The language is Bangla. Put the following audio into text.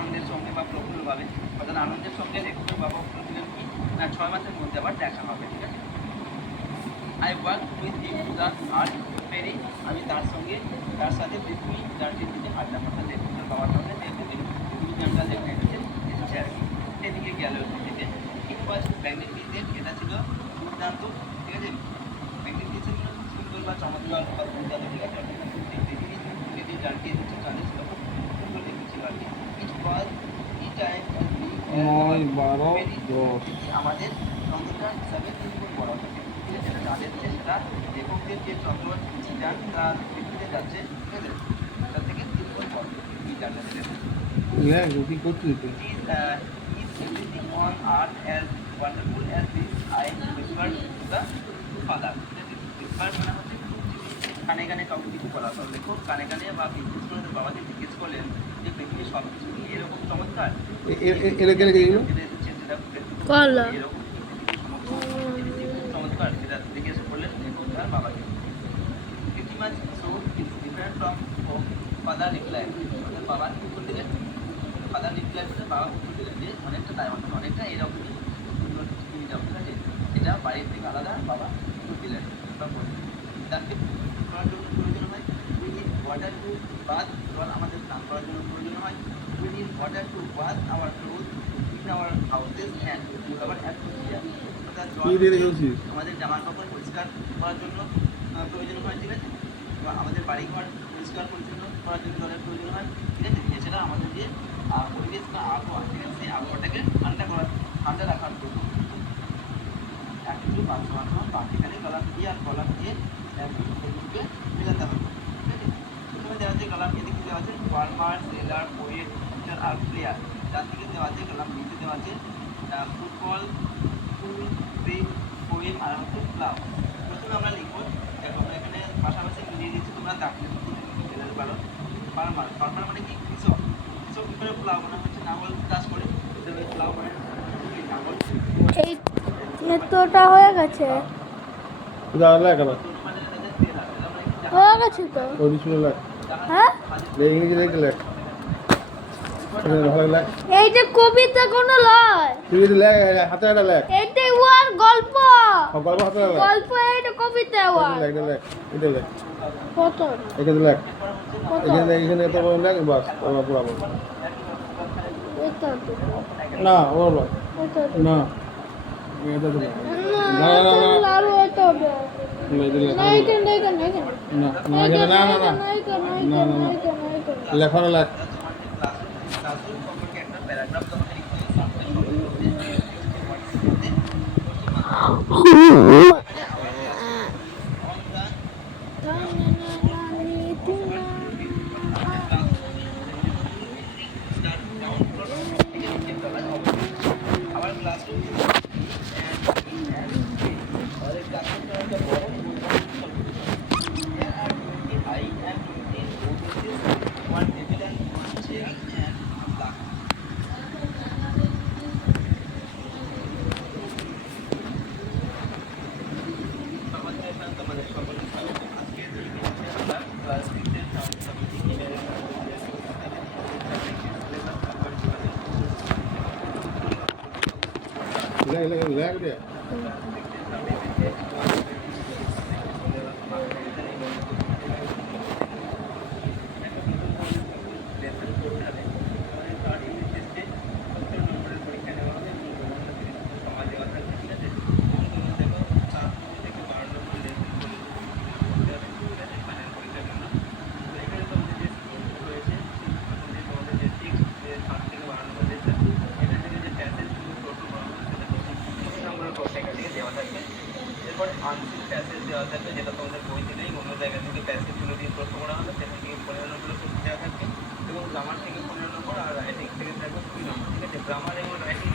আনন্দের সঙ্গে বা প্রফুল্লভাবে, অর্থাৎ আনন্দের সঙ্গে লেখকের বাবা উত্তর দিলেন কি না 6 মাসের মধ্যে আবার দেখা হবে। ঠিক আছে, I work with him to the art ferry, আমি তার সাথে পৃথিবী জার্নির দিকে আড্ডা মারতে লেখকের বাবার সঙ্গে পৃথিবী জঞ্জাল যেখানে এসেছে আর কি, সেদিকে গেল যেতে। ইট ওয়াজ ম্যাগনিফিসেন্ট, এটা ছিল দুর্দান্ত। ঠিক আছে, ম্যাগনিফিসেন্ট সুন্দর বা চমৎকার বা দুর্দান্ত। ঠিক আছে, পৃথিবী জার্নি এসেছে চাঁদে ছিল খুব সুন্দর দেখেছিল আর কি। ইট ওয়াজ ইট টাইম 9, 12, 10 আমাদের চন্দ্রযান হিসাবে 3 গুণ বড় থাকে। ঠিক আছে, এটা যাদের সেটা লেখকদের যে চন্দ্রযান তার পৃথিবীতে যাচ্ছে, ঠিক আছে, তার থেকে 3 গুণ বড় এই যানটা থেকে। লেখ কি করছিস তুই? Is everything on earth as wonderful as this? I whispered to the father. Whispered মানে হচ্ছে কানে কানে কাউকে কিছু বলা। তো লেখক কানে কানে বা বিশেষ করে তার বাবাকে জিজ্ঞেস করলেন যে পৃথিবীর সব কিছু কি এরকম চমৎকার? কলা এরকম চমৎকার সেটা জিজ্ঞেস করলেন লেখক তার বাবাকে। Pretty much so it's different from father reply. অর্থাৎ বাবা কি উত্তর দিলেন? ফাদার রিপ্লাই করে বাবা উত্তর দিলেন যে অনেকটা তাই, অর্থাৎ অনেকটা এরকমই সুন্দর জিনিস, ঠিক আছে, এটা বাড়ির থেকে আলাদা বাবা উত্তর দিলেন বা বললেন। তাকে করার জন্য প্রয়োজন হয় we need water to bath, জল আমাদের স্নান করার জন্য প্রয়োজন হয়। We need water to wash our cloth in our houses and to our atmosphere, অর্থাৎ জল আমাদের জামা কাপড় পরিষ্কার করার জন্য প্রয়োজন হয়। ঠিক আছে, বা আমাদের বাড়িঘর পরিষ্কার পরিচ্ছন্ন করার জন্য জলের প্রয়োজন হয়। ঠিক আছে, এছাড়া আমাদের যে পরিবেশ বা আবহাওয়া, ঠিক আছে, সেই আবহাওয়াটাকে ঠান্ডা রাখার জন্য কিছু পাখিখানে কলাম দিয়ে আর কলাম দিয়ে এগুলোকে মেলাতে হবে। ঠিক আছে, প্রথমে দেওয়া আছে কলাম এ দিকে দেওয়া আছে ফার্মার, সেলার, পোয়েট, টিচার আর প্লেয়ার। যার দিকে দেওয়া আছে কলাম বিতে দেওয়া আছে ফুটবল, স্কুল, প্রেম, পোয়েম আর হচ্ছে ক্লাব। প্রথমে আমরা লিখবো, দেখো আমরা এখানে পাশাপাশি মিলিয়ে দিচ্ছি, তোমরা দেখলে দিতে পারো। ফার্মার, ফার্মার মানে কি কৃষক। কৃষক কি করে প্লাউ মানে হচ্ছে নাঙল চাষ করে, প্লাউ মানে নাঙল। এই এতটা হয়ে গেছে, হয়ে গেছে তো। হ্যাঁ, এইটা কবিতা কোনো লয়, এইটা ওয়ার গল্প, গল্প এইটা কবিতা ওয়ার কত না ওর না আরো এটা হবে না, এইটা লেখানো লেখ। সম্পর্কে একটা প্যারাগ্রাফ তোমাকে লিখতে আমার classroom I am 20 offices, one table and one chair and black. তোমাদের সকলকে স্বাগত। আজকের এই ভিডিওতে আমরা ক্লাস 6 এর সাউন্ড সাবজেক্ট লেখ দে। আনসিল প্যাসেজ দেওয়া থাকবে, যেটা তোমাদের বইতে নেই, অন্য জায়গা থেকে প্যাসেজ তুলে দিয়ে প্রশ্ন করা হবে, সেখান থেকে 15 নম্বরের প্রশ্ন দেওয়া থাকবে এবং গ্রামার থেকে 15 নম্বর আর রাইটিং থেকে থাকবে 20 নম্বর। ঠিক আছে, গ্রামার এবং রাইটিং